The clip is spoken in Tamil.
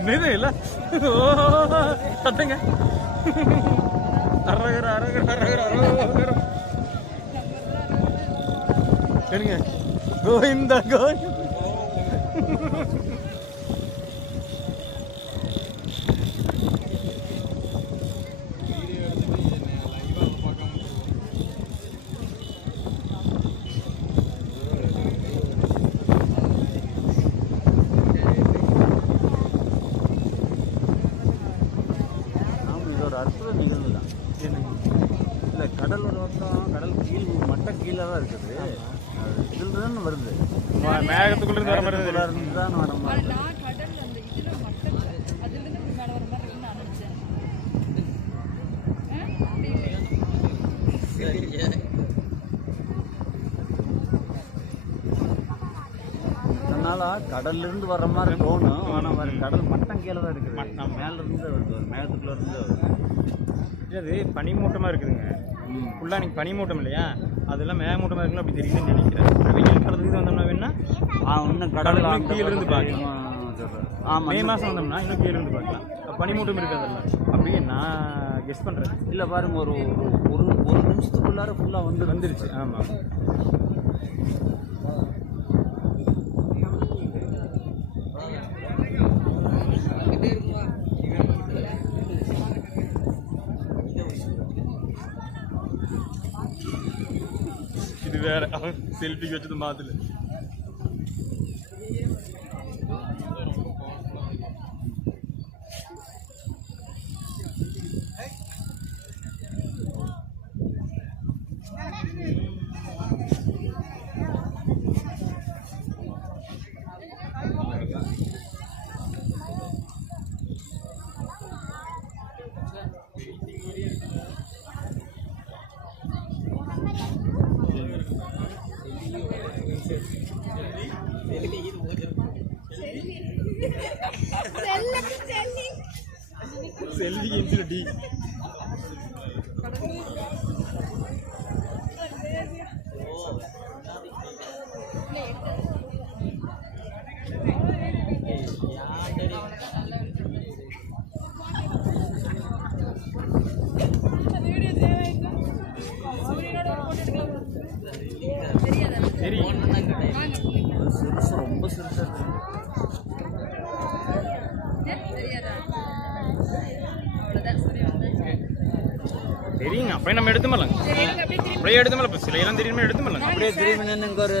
என்னது இல்ல சத்தங்க அரகர அரகர அரகர அரகர சரிங்க கோவிந்தா கோவிந்தா அற்புத நிகழ்வு தான். இல்லை கடலோட பக்கம் கடல் மட்ட கீழே தான் இருக்குது. இதில் தான் வருது, மேகத்துக்குள்ள வர மாதிரி தான் வர மாதிரி. அதனால கடல்ல இருந்து வர்ற மாதிரி தோணும். ஆனால் கடல் மட்டம் கீழே தான் இருக்குது. மேல இருந்து வருது, மேகத்துக்குள்ள இருந்து வருது. அது பனிமூட்டமாக இருக்குதுங்க. ஃபுல்லாக நீங்கள் பனிமூட்டம் இல்லையா, அதெல்லாம் மேகமூட்டமாக இருக்குல்ல, அப்படி தெரியுதுன்னு நினைக்கிறேன். வெயில் காலத்துக்கு வந்தோம்னா வேணா இன்னும் கடல் கீழிருந்து பார்க்கலாம். ஆமாம், மே மாதம் வந்தோம்னா இன்னும் கீழிருந்து பார்க்கலாம். பனிமூட்டம் இருக்காதுல்ல, அப்படியே நான் கெஸ் பண்ணுறேன். இல்லை பாருங்க, ஒரு ஒரு ஒரு நிமிஷத்துக்குள்ளார ஃபுல்லாக வந்துருச்சு. ஆமாம், இது வேற செல்ஃபிக்கு வச்சது மாதிரி. செல்வி என்கிற டி ரொம்ப சிறுசா தெரியுங்க. அப்படியே நம்ம எடுத்து வரலாங்க. அப்படியே எடுத்து வரலாம். சிலையெல்லாம் தெரியுமா எடுத்து வரலாங்க. அப்படியே திரும்பி நின்று ஒரு